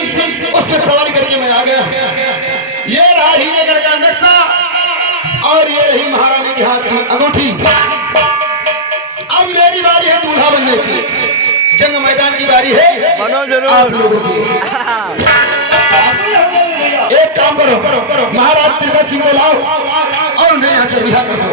उससे सवारी करके मैं आ गया। ये रहा हीरेगढ़ का नक्शा और ये रही महारानी के हाथ की अंगूठी। अब मेरी बारी है दूल्हा बनने की, जंग मैदान की बारी है बनो जरूर आप लोगों की। एक काम करो, महाराज तिलका सिंह को लाओ और उन्हें यहाँ से रिहा कर दो।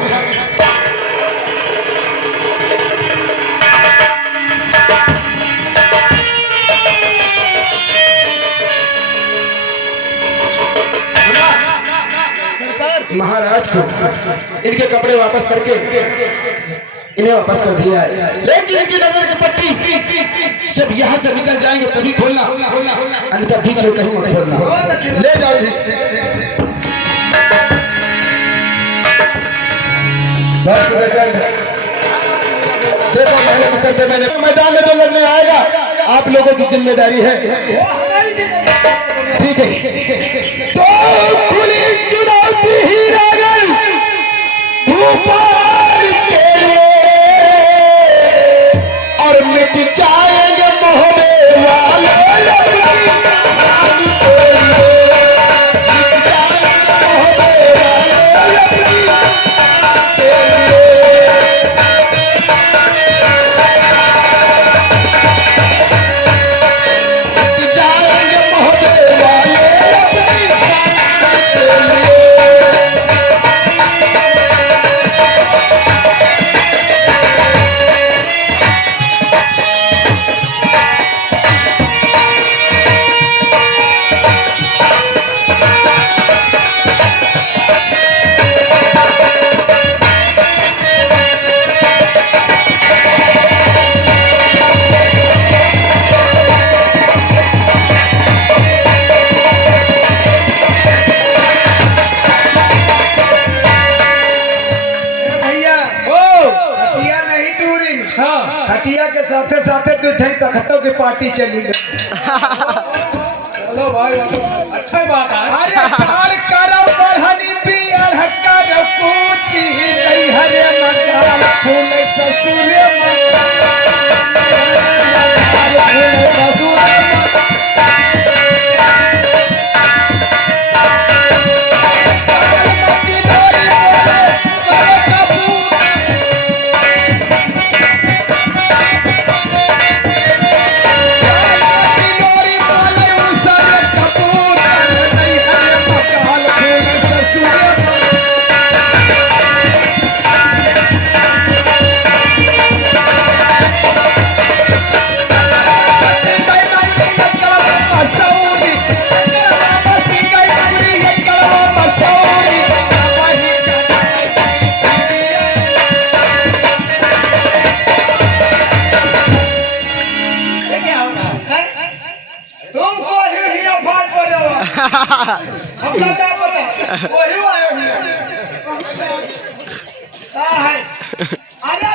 महाराज को इनके कपड़े वापस करके इन्हें वापस कर दिया है, लेकिन इनकी नजर की पट्टी जब यहाँ से निकल जाएंगे तभी खोलना, अन्यथा बीच में कहीं मत खोलना। ले जाओ इन्हें। देखो मैंने करते मैंने मैदान में जो लड़ने आएगा आप लोगों की जिम्मेदारी है, ठीक है? तो खुली चुनौती हीरागढ़ भोपाल के लिए और मिट जाएंगे मोहबे वाले खटिया के साथे साथे तू तखतों की पार्टी चली गई। चलो भाई अच्छा बात है। अरे काल करो बढ़नी पियर करो पूछी नहीं हरे मकाल फूल ससुर हमका क्या पता वही आयो है। अरे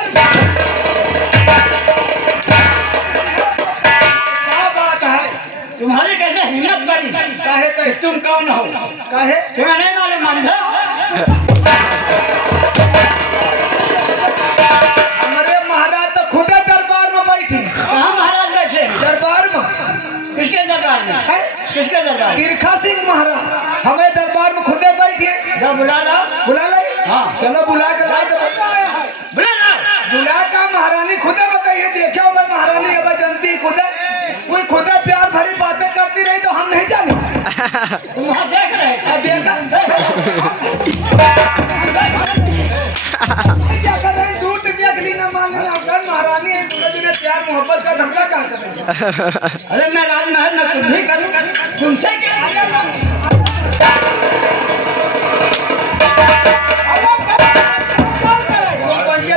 क्या बात है तुम्हारी कैसे हिम्मत बनी? काहे कहे तुम कौन हो? काहे तुम्हें नहीं मालूम अंधे हो? हमारे महाराज तो खुदे दरबार में बैठी। कहाँ महाराज बैठे? दरबार में। किसके दरबार में? किसके दरबार? तिलका सिंह महाराज हमें दरबार में खुदे बैठे। जब बुला लाओ। बुला ले। हाँ चलो बुला कर लाए तो बुला लाओ। बुला का महारानी खुदे बताइए। देखे हो मैं महारानी अब जानती खुदे कोई खुदे प्यार भरी बातें करती रही तो हम नहीं जाने। तुम वहाँ देख रहे? देखा क्या कर रहे दूर से देख ली ना मान ली महारानी है दूसरे दिन प्यार मोहब्बत का धमका क्या कर रहे। अरे मैं राजमहल में कुछ भी करूँ तुमसे क्या?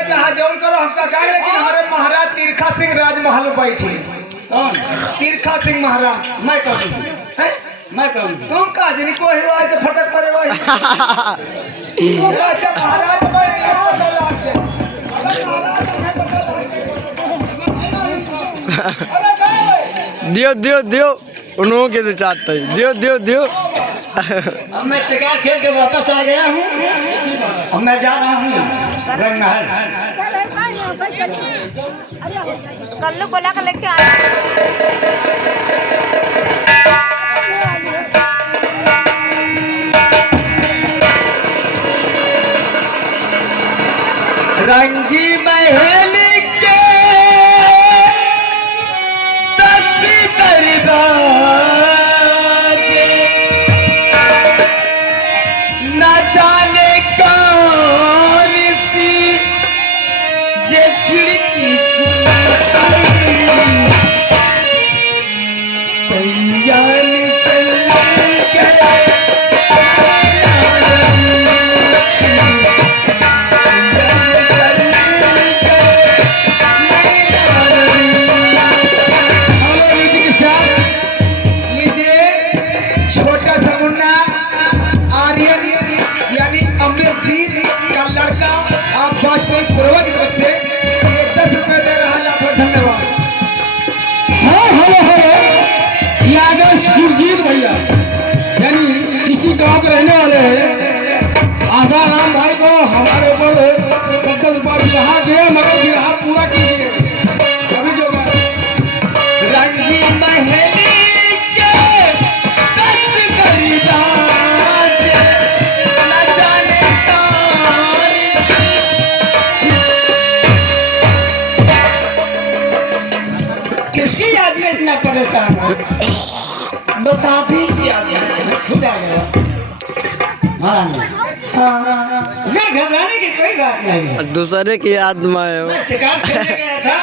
जहाँ जौन करो हमका कहे, लेकिन हमारे महाराज तिलका सिंह राजमहल में बैठी। कौन? तिलका सिंह महाराज। मैं कहूँ मैं कहूँ तुम का जनी को ही आए के फटक पड़े वही। अच्छा महाराज दियो दियो दियो उन्हों के तो चाहते हैं दियो दियो दियो। अब मैं शिकार खेल के वापस आ गया हूँ। अब मैं जा रहा हूँ रंगमहल। कल लोग बोला कर लेके आए। रंगी महल के 10 दरवाजे न जाने कौन सी ये खिड़की सैयान गांव के रहने वाले हैं। आसाराम भाई को हमारे ऊपर 10 रुपया गिरहा दे मगर गिरहा पूरा कीजिए। अभी जो रंगी महली के 10 दरवाजे न जाने कौन किसकी याद में इतना परेशान है? बस आप ही की याद है। खुदा गया उसमें घबराने की कोई बात नहीं है। दूसरे की याद में हो। मैं शिकार खेलने गया था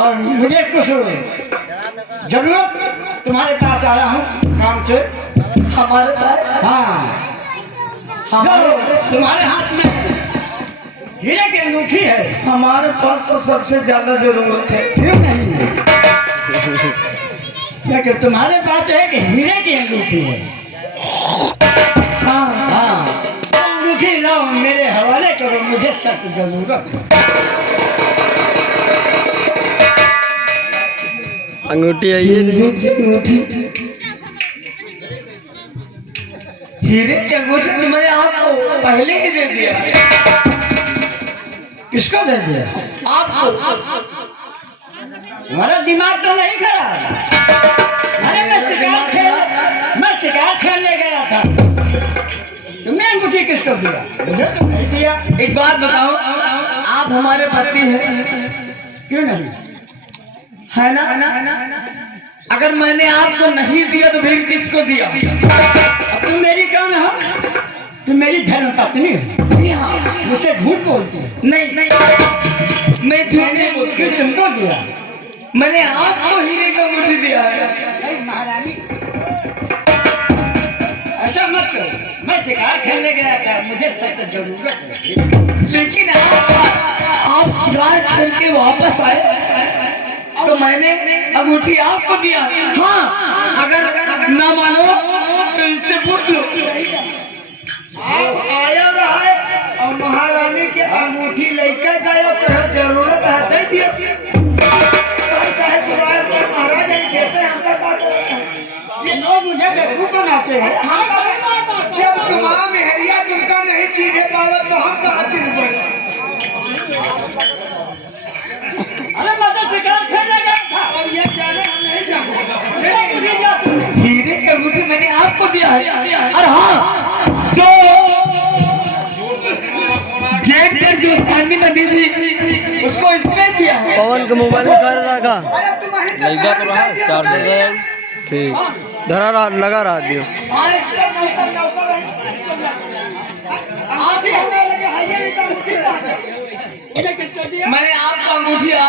और मुझे कुछ जरूरत तुम्हारे पास आया हूँ काम से। हमारे पास हाँ तुम्हारे हाथ में हीरे की अंगूठी है। हमारे पास तो सबसे ज्यादा जरूरत है। क्यों नहीं है? लेकिन तुम्हारे पास तो एक हीरे की अंगूठी है। हाँ हाँ अंगूठी लाओ मेरे हवाले करो, मुझे सख्त जरूरत है। अंगूठी है ये। अंगूठी हीरे की अंगूठी तो मैंने आपको पहले ही दे दिया। किसको दे दिया? आपको। हमारा दिमाग तो नहीं खराब। अरे मैं शिकार खेलने गया था। तुमने अंगूठी किसको दिया? मुझे तो नहीं दिया। एक बात बताओ, आप हमारे पति हैं क्यों नहीं? है ना? अगर मैंने आपको नहीं दिया तो फिर किसको दिया? अब तुम मेरी कौन हो? तुम मेरी धर्म पत्नी हो। हाँ। मुझसे झूठ बोलती है। नहीं मैं झूठ नहीं बोलती। क्यों तुमको दिया? मैंने आपको हीरे का अंगूठी दिया है। नहीं महारानी ऐसा मत करो। मैं शिकार खेलने गया था, मुझे सख्त जरूरत है। लेकिन आप शिकार खेल के वापस आए तो मैंने अंगूठी आपको दिया। हाँ अगर ना मानो तो इससे पूछ लो। आप आया रहा है और महारानी के अंगूठी लेकर गए तो जरूरत है दे दिया। महाराज देते हैं हमका क्या करते हैं? ये लोग मुझे बेवकूफ बनाते हैं। जब तुम्हारा मेहरिया तुमका नहीं चीने पावत तो हम कहाँ चीन पाए? अरे मैं तो शिकार खेलने गया था और ये जाने हम नहीं जानते। हीरे की अंगूठी मैंने आपको दिया है। और हाँ जो गेट पर जो सामने में दी थी उसको इसमें दिया है। पवन के मोबाइल कर रखा ठीक धरा रहा लगा रहा दियो। मैंने आपको अंगूठी दिया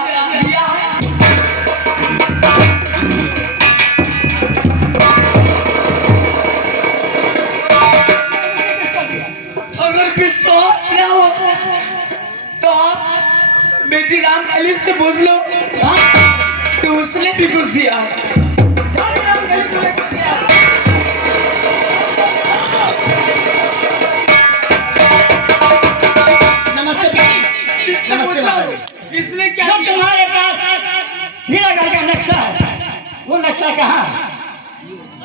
अगर विश्वास ना हो तो आप बेटी राम अली से पूछ लो कि उसने भी कुछ दिया। इसने क्या जो तुम्हारे पास हीरागढ़ का नक्शा है, वो नक्शा कहाँ है?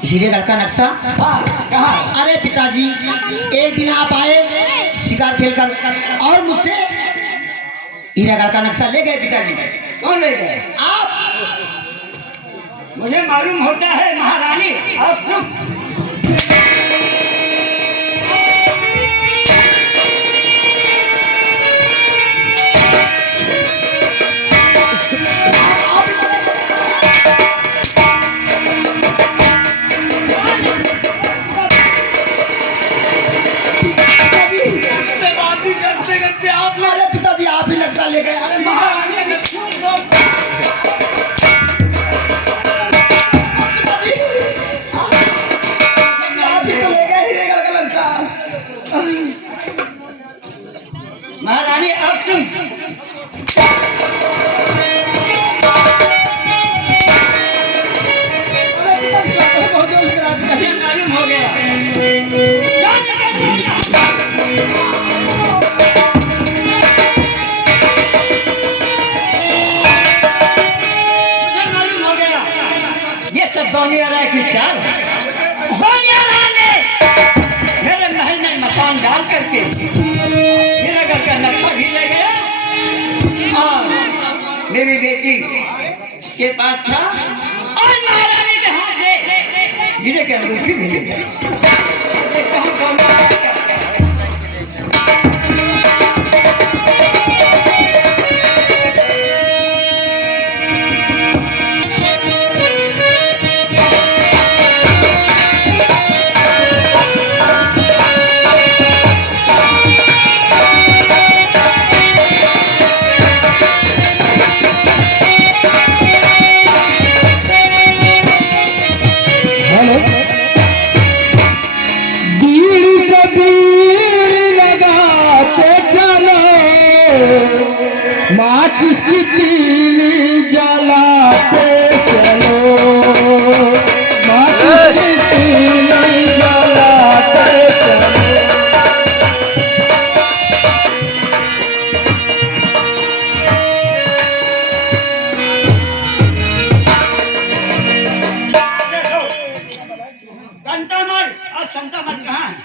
हीरेगढ़ का नक्शा? हाँ कहाँ? अरे पिताजी एक दिन आप आए शिकार खेलकर और मुझसे हीरागढ़ का नक्शा ले गए पिताजी। कौन ले गए? आप। मुझे मालूम होता है महारानी। आप चुप। सब बनिया राय की चाल है। बनिया राय ने मेरे महल में मकान डाल करके हीरागढ़ का नक्शा भी ले गया और मेरी बेटी के पास था और महारानी के हाथ से हीरे की अंगूठी भी ले गया। देखता हूँ कौन माचिस की तीली जलाते चलो, माचिस की तीली जलाते चलो। संतामर और संतामर कहाँ है?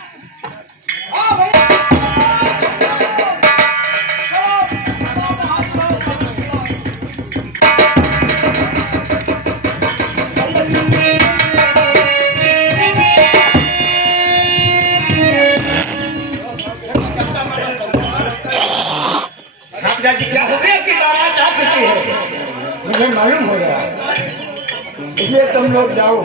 की बारात आ चुकी है, मुझे मालूम हो गया, इसलिए तुम लोग जाओ।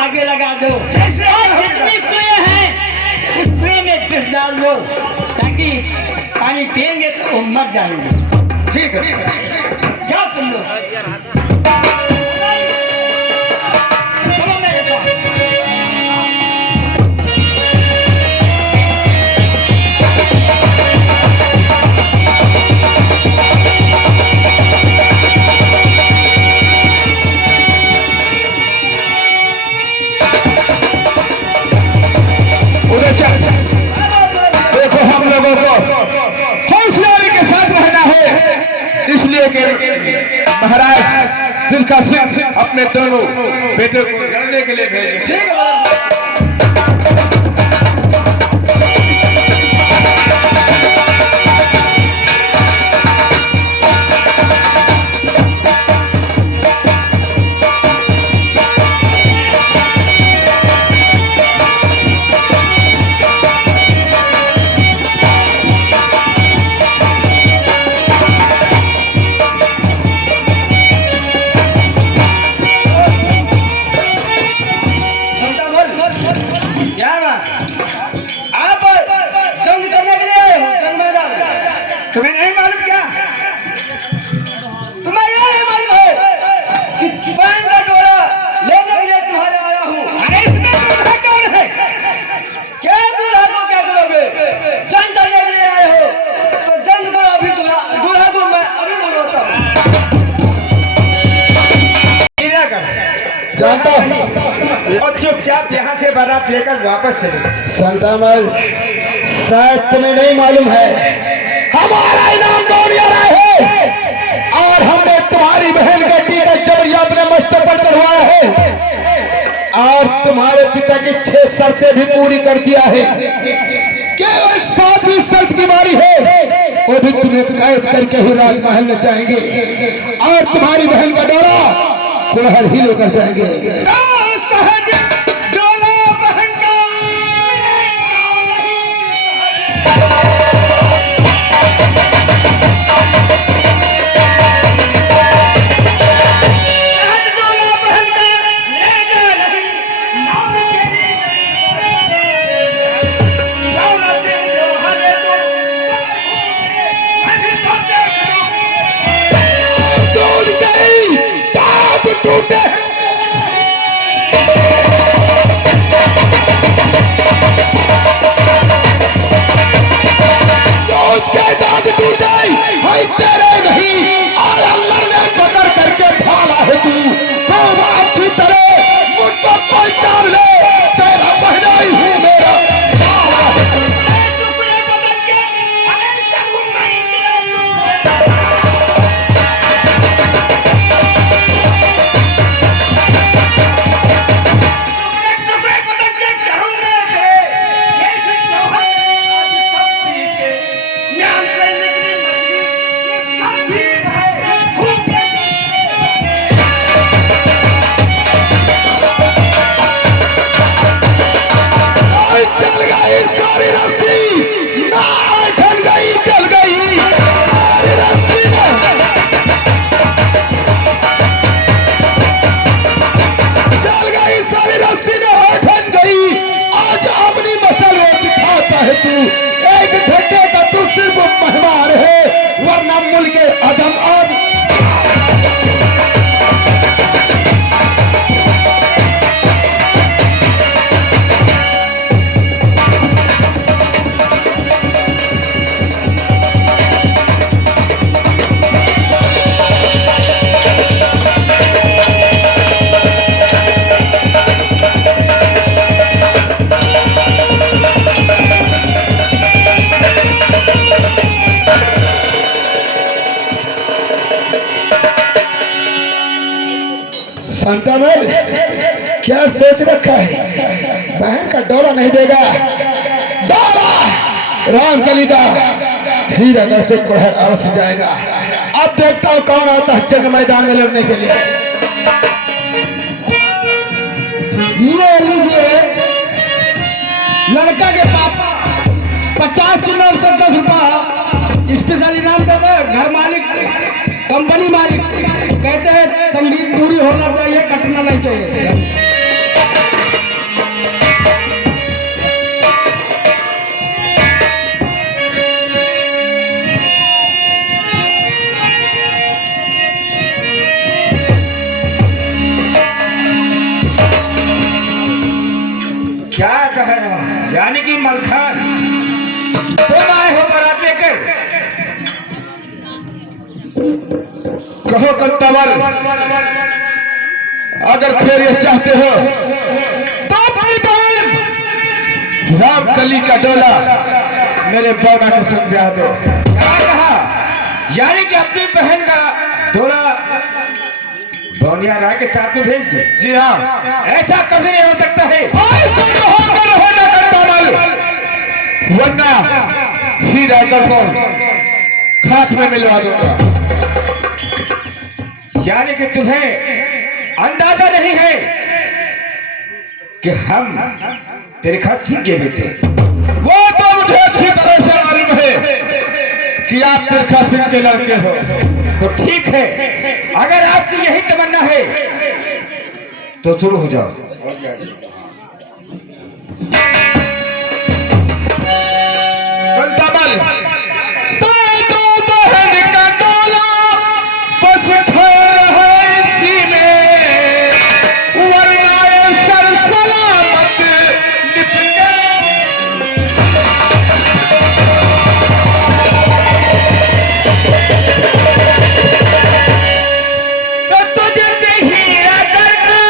आगे लगा दो और जितनी कुएं हैं उस कुएं में फिश डाल दो ताकि पानी पिएंगे तो वो मर जाएंगे। ठीक है, जाओ तुम लोग, चलो मेरे साथ। देखो हम लोगों को होशियारी के साथ रहना है, इसलिए कि महाराज जिनका सिंह अपने दोनों बेटे को लड़ने के लिए भेजे। ठीक है, तुम्हें नहीं मालूम क्या? तुम्हें यह नहीं मालूम है कि पैन का डोरा लेने के लिए तुम्हारे आया हूँ। अरे इसमें दूल्हा कौन है? क्या दूल्हा को क्या करोगे? जंग करने के लिए आए हो तो जंग करो, अभी दूल्हा को मैं अभी बुलाता हूँ। जानता हूँ और चुपचाप यहाँ से बारात लेकर वापस चले। संतामल, शायद तुम्हें नहीं मालूम है हमारा इनाम डोलिया राय है और हमने तुम्हारी बहन का टीका जबरिया अपने मस्तक पर चढ़वाया है और तुम्हारे पिता की 6 शर्तें भी पूरी कर दिया है। केवल 7वीं शर्त की बारी है, वो भी तुम्हें कैद करके ही राजमहल में जाएंगे और तुम्हारी बहन का डोला कुल्हड़ ही लेकर जाएंगे। सहज डोला बहन का कंतामल क्या सोच रखा है? बहन का डोला नहीं देगा। डोला रामकली का हीरानगर से कोहर अवश्य जाएगा। अब देखता हूँ कौन आता है जंग मैदान में लड़ने के लिए। ये लीजिए लड़का के पापा 50 की नोट से 10 रुपया स्पेशल इनाम देते हैं। घर मालिक कंपनी मालिक कहते हैं संगीत पूरी होना चाहिए, कटना नहीं चाहिए। क्या कह रहा हूं? यानी कि मलखान तुम आए हो बारात लेकर। कहो कंतामल, अगर खैरियत चाहते हो तो अपनी बहन रामकली का डोला मेरे बौना को समझा दो। क्या कहा? यानी कि अपनी बहन का डोला सोनिया राय के साथ में भेज दो। जी हाँ, ऐसा कभी नहीं हो सकता है। ऐसा तो होकर रहेगा कंतामल, वरना हीरानगर को खाक में मिलवा दूंगा। यानी कि तुम्हें अंदाजा नहीं है कि हम तेरे खस्सी के बेटे। वो तो मुझे अच्छी तरह से मालूम है कि आप तिरखा सिंह के लड़के हो। तो ठीक है, अगर आपकी यही तमन्ना है तो शुरू हो जाओ। कंतामल, तो बहन का डोला बस ठहर है इसी में, वरना ये सर सलामत निपटे। तो तुझसे हीरा करके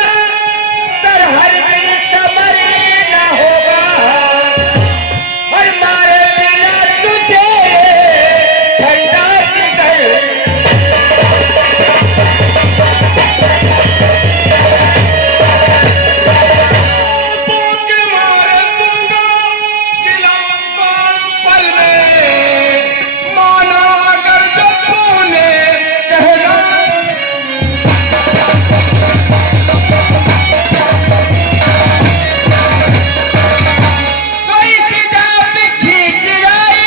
सर हर दिन समर न होगा, और मारे बिना तुझे ठंडा निकल। भूख मार दूंगा गिलास पल में, माना अगर जब तूने कहना। कोई किताब खींच गई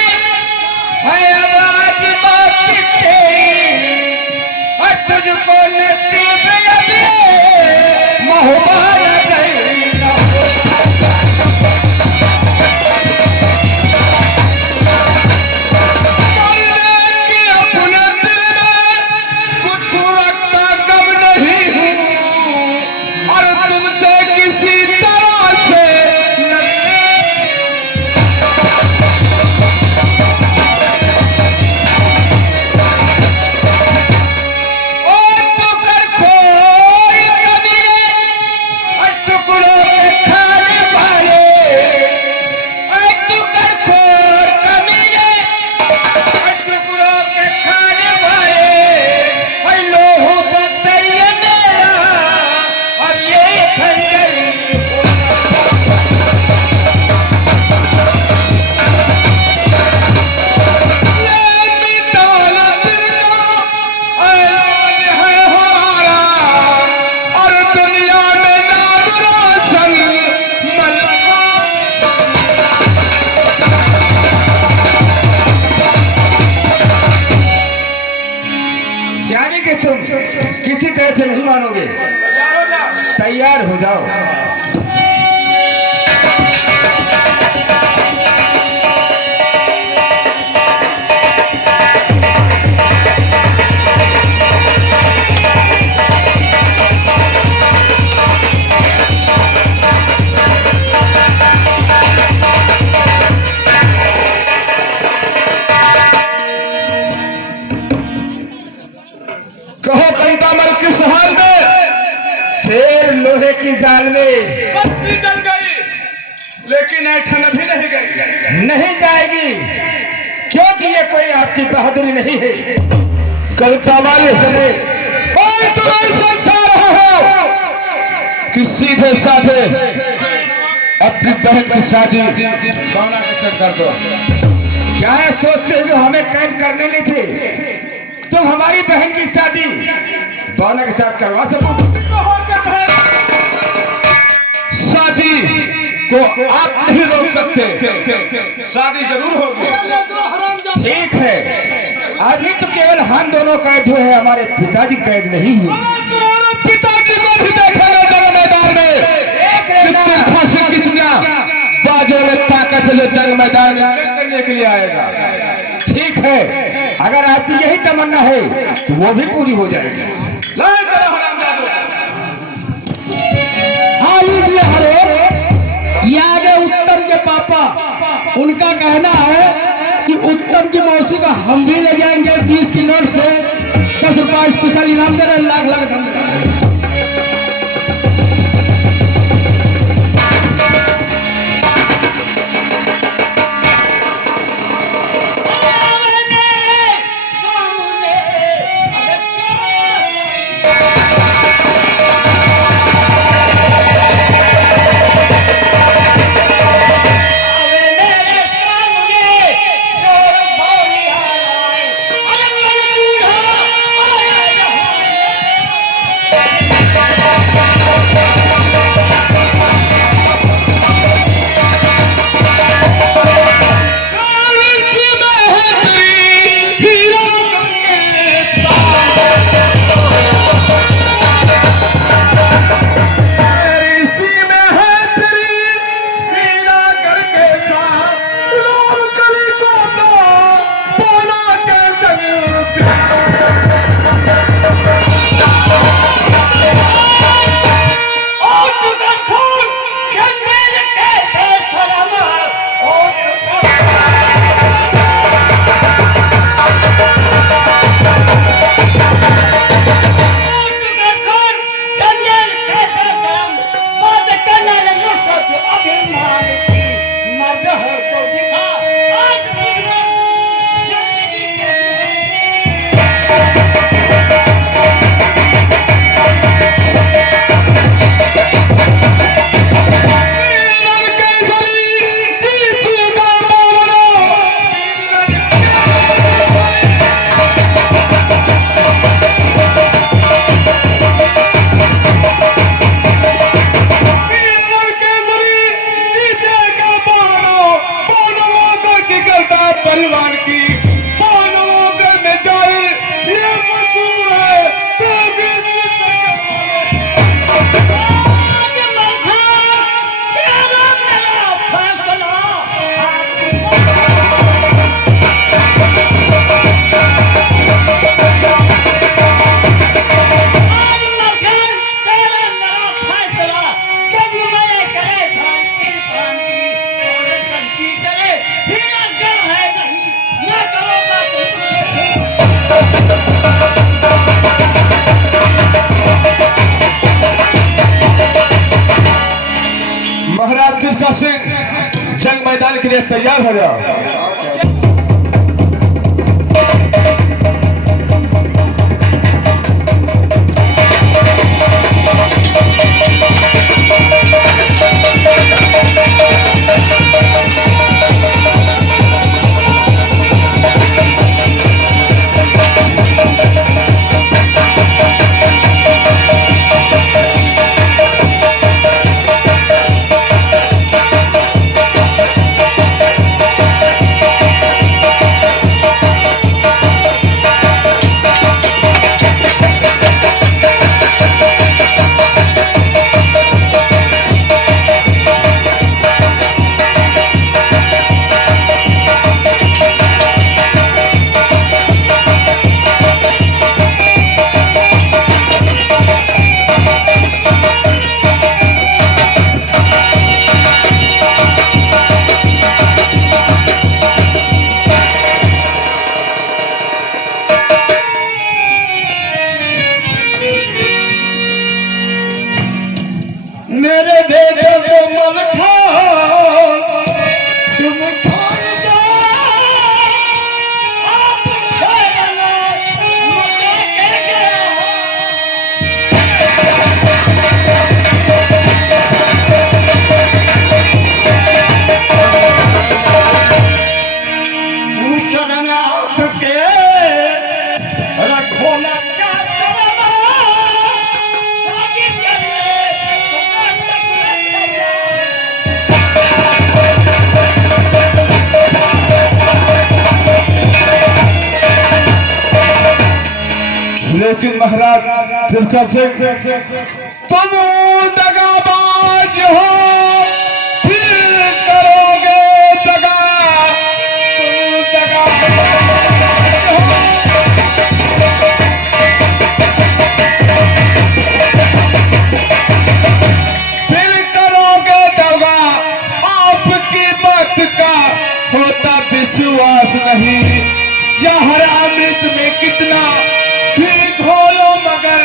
है आवाज बात तेरी, और तुझको नसीब अभी महुबा नजर न हो। मरने की अपने दिल में कुछ रखता कम नहीं हूँ, और तुमसे किसी तरह से और तू कर खोई कमीने, और टुकड़ों के खाने वाले। और तू कर खोर कमीने, और टुकड़ों के खाने वाले। और लोगों का दरिया मेरा अब ये खंजर मिटाल दिल का ऐलान है हमारा, और दुनिया में नाम रोशन मलका। यानी कि तुम किसी तरह से नहीं मानोगे। तैयार हो जाओ। कहो कंतामल, किस हाल में? शेर लोहे की जाल में बत्ती जल गई, लेकिन ऐठन भी नहीं गई। नहीं जाएगी, क्योंकि ये कोई आपकी बहादुरी नहीं है। कंतामल, और तुम ऐसा जा रहा हो कि सीधे साधे अपनी बहन की शादी भावना के साथ कर दो। क्या है सोचते हो हमें कैद करने नहीं थे? तुम हमारी बहन की शादी भावना के साथ करवा सको। शादी को आप नहीं रोक सकते, शादी जरूर होगी। ठीक है, अभी तो केवल हम दोनों कैद हुए हैं, हमारे पिताजी कैद नहीं हुए। तुम्हारे पिताजी को भी देखेगा जंग मैदान में, कितनी फांसी कितना बाजों में ताकत है जो जंग मैदान में जंग करने के लिए आएगा। ठीक है, अगर आपकी यही तमन्ना है तो वो भी पूरी हो जाएगी। हाँ लीजिए, हेलो, ये आगे उत्तम के पापा, उनका कहना है कि उत्तम की मौसी को हम भी ले जाएंगे 20 की नोट से 10 रुपया स्पेशल इनाम दे रहे, लाख लाख धन्यवाद। महाराज कृष्णा सिंह जंग मैदान के लिए तैयार हो जाओ। लेकिन महाराज तिलका सिंह तुम दगाबाज हो, फिर करोगे दगा, तुम दगाबाज हो। फिर करोगे दगा, आपकी बात का होता विश्वास नहीं। यह अमृत में कितना भी घोलो मगर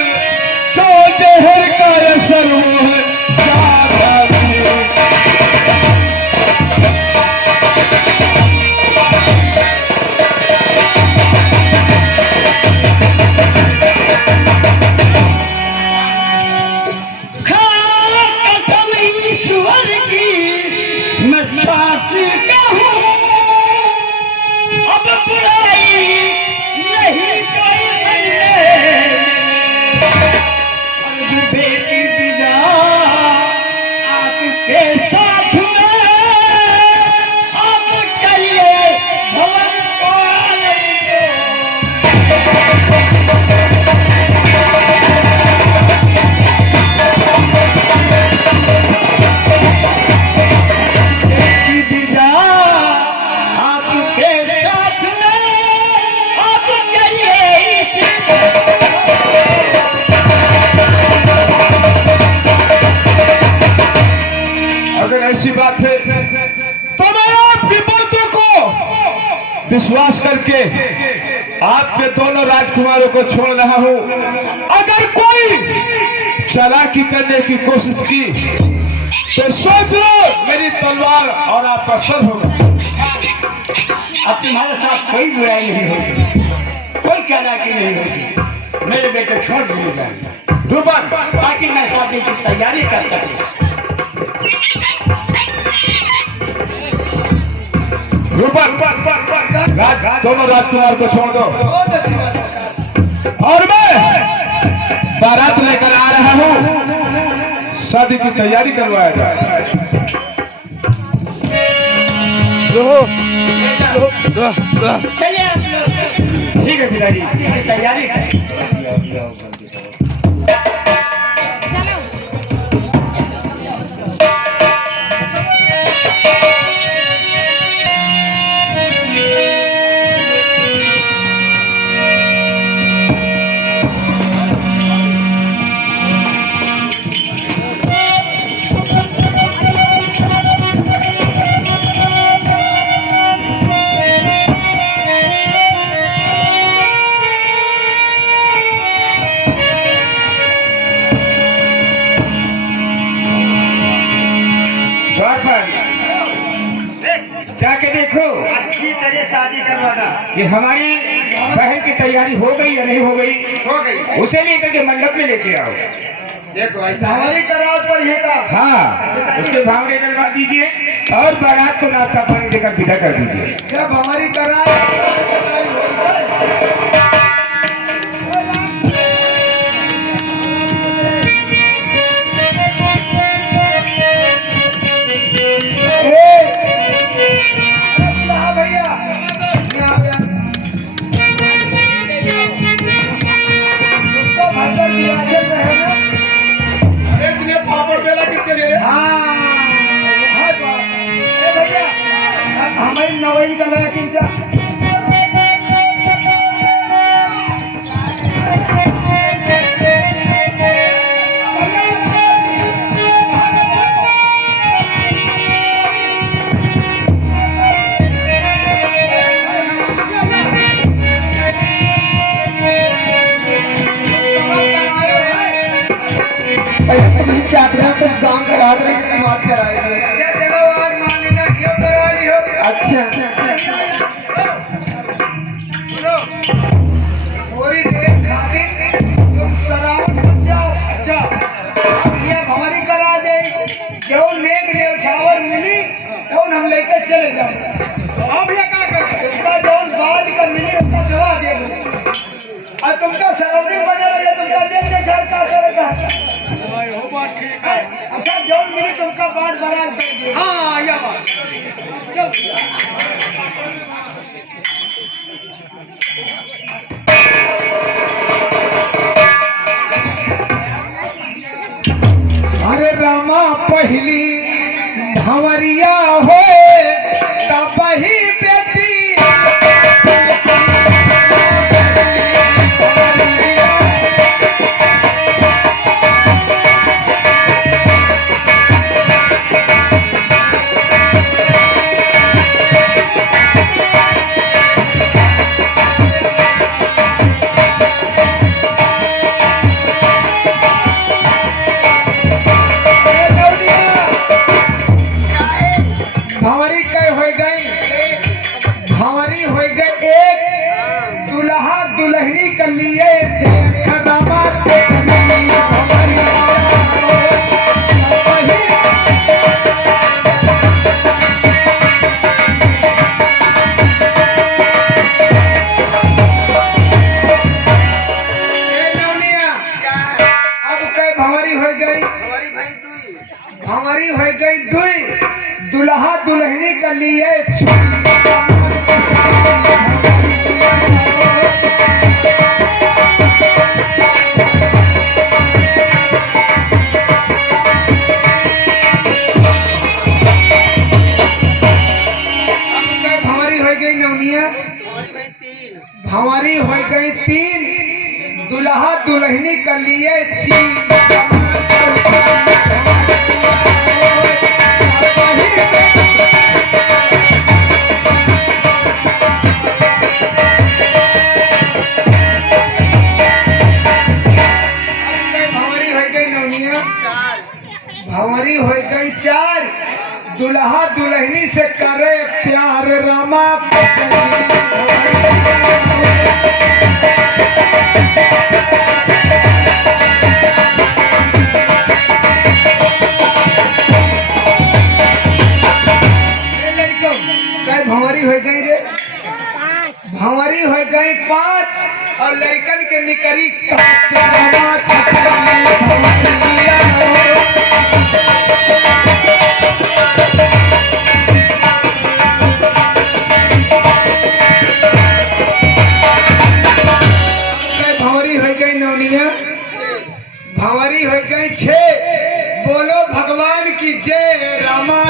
जो जहर का असर वो है ज्यादा नहीं। कसम ईश्वर की मैं साच कहूं, अब बुराई नहीं कोई बनने। अर्ज बेटी बिना आपके साथ में, अब करिए भवन को नहीं। अगर ऐसी बात है तो मैं आपकी बातों को विश्वास करके आपके दोनों राजकुमारों को छोड़ रहा हूं। अगर कोई चालाकी करने की कोशिश की तो सोच लो मेरी तलवार और आपका सर होगा। अब तुम्हारे साथ कोई बुराई नहीं होगी, कोई चालाकी नहीं होगी। मेरे बेटे छोड़ दिए जाए रूपन, ताकि मैं शादी की तैयारी कर सकूं। रूपन, दोनों राजकुमार को छोड़ दो बहुत अच्छी बात सरकार। और मैं बारात लेकर आ रहा हूं। शादी की तैयारी करवाया जाए। चलिए आप लोग। ठीक है पिताजी। शादी की तैयारी करें। जाके देखो अच्छी तरह शादी करवाना। कि हमारी बहन की तैयारी हो गई या नहीं हो गई। हो गई। उसे लेकर के मंडप में लेके आओ। देखो ऐसा हमारी करार पर है का। हाँ, उसके भावरे करवा दीजिए और बारात को नाश्ता पानी देकर विदा कर दीजिए। जब हमारी करार पापड़ बेला किसके लिए? हमारी नवई का लगा किंचा काम करा दे बात कराए। अच्छा चलो आज मान लेना क्यों करवानी हो। अच्छा सुनो, थोड़ी देर खातिर तुम शराब बन जाओ। अच्छा अब ये हमारी करा दे, जो नेक ले छावर मिली तो हम लेकर चले जाओ। अब ये क्या कर उसका जो बाद का मिली उसका जवाब दे दो। और तुमका सरोवरी बजा रहा तुमका देख दे छाड़ का करेगा। ठीक है। अच्छा जो मिली तुमका बात बराबर कर दिया। हाँ या बात चल। पहली भंवरिया हो तब ही बेटी भंवरी कई हो गई भंवरी हो गई एक दुल्हा दुल्हनी के लिए देख दामाद भंवरी अब कई भंवरी हो गई भंवरी हो गई दुई दुल्हा दुल्हनी के लिए भंवरी हो गई नौनिया भंवरी हो गई तीन दुल्हा दुल्हनी के लिए भंवरी हो गई चार दुल्हा दुल्हनी से करे प्यार रामा भंवरी हो गई रे भंवरी हो गई पांच और लड़कन के निकरी भंवरी हो गई नौनिया भंवरी हो गई छह बोलो भगवान की जय रामा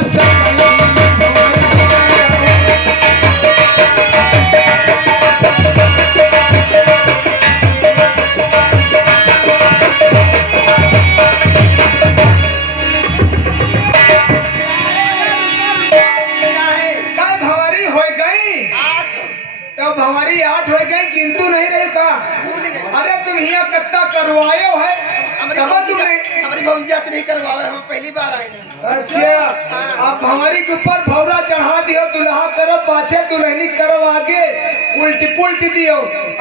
भंवरी आठ हो गई किंतु नहीं रही का अरे तुम यहाँ कत्ता करवाए हो है हमारी भौजात नहीं करवावे हम पहली बार आए अच्छा अब भंवरी के ऊपर भौरा चढ़ा दियो दुल्हा करो पाछे दुल्हनी करो आगे उल्टी पुल्टी दियो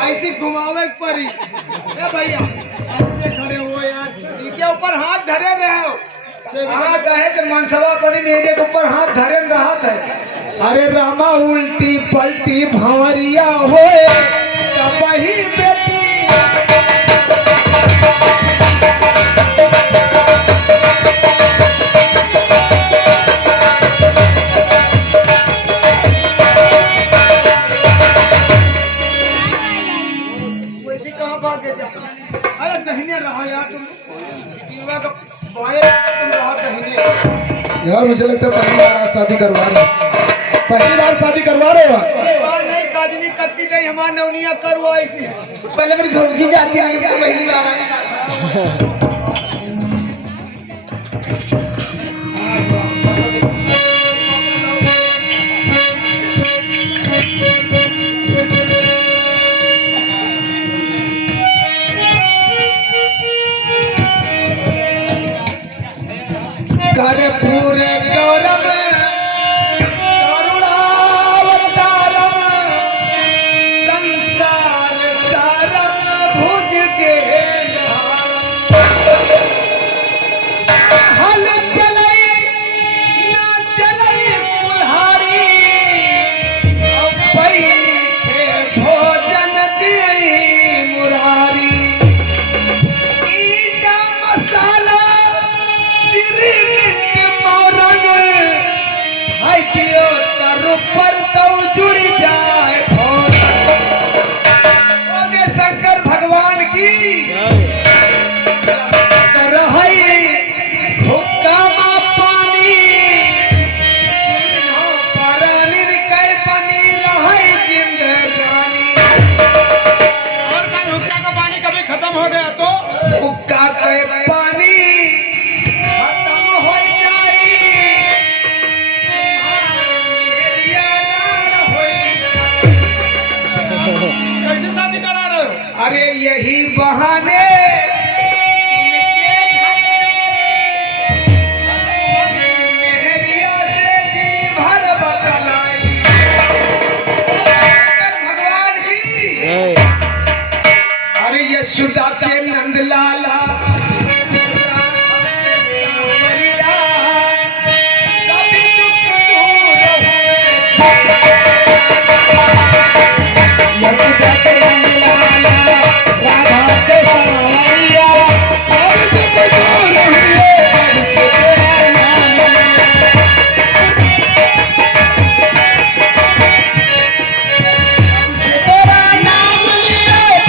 ऐसी घुमावे परी भैया ऐसे खड़े हो यार इनके ऊपर हाथ धरे रहे हो हाँ कहे तो मनसभा परी मेरे के ऊपर हाथ धरे रहा था अरे रामा उल्टी पलटी भंवरिया हो तब ही बेटी वैसे कहाँ भागे जा अरे दहीने रहा यार तुम तुम रहा दहीने यार मुझे लगता है पहली बार आज शादी करवा रहे पहली बार शादी करवा रहे हो नहीं काजनी कत्ती नहीं हमारे नौनिया करवा ऐसी पहले मेरी भौजी जाती है तो पहली बार आई कर पूरे गौरव करुणावतारम संसार सारम भुज के यही बहाने मेहरिया से जी भर बतलाई। भगवान की जय। अरे यशोदा के नंदलाल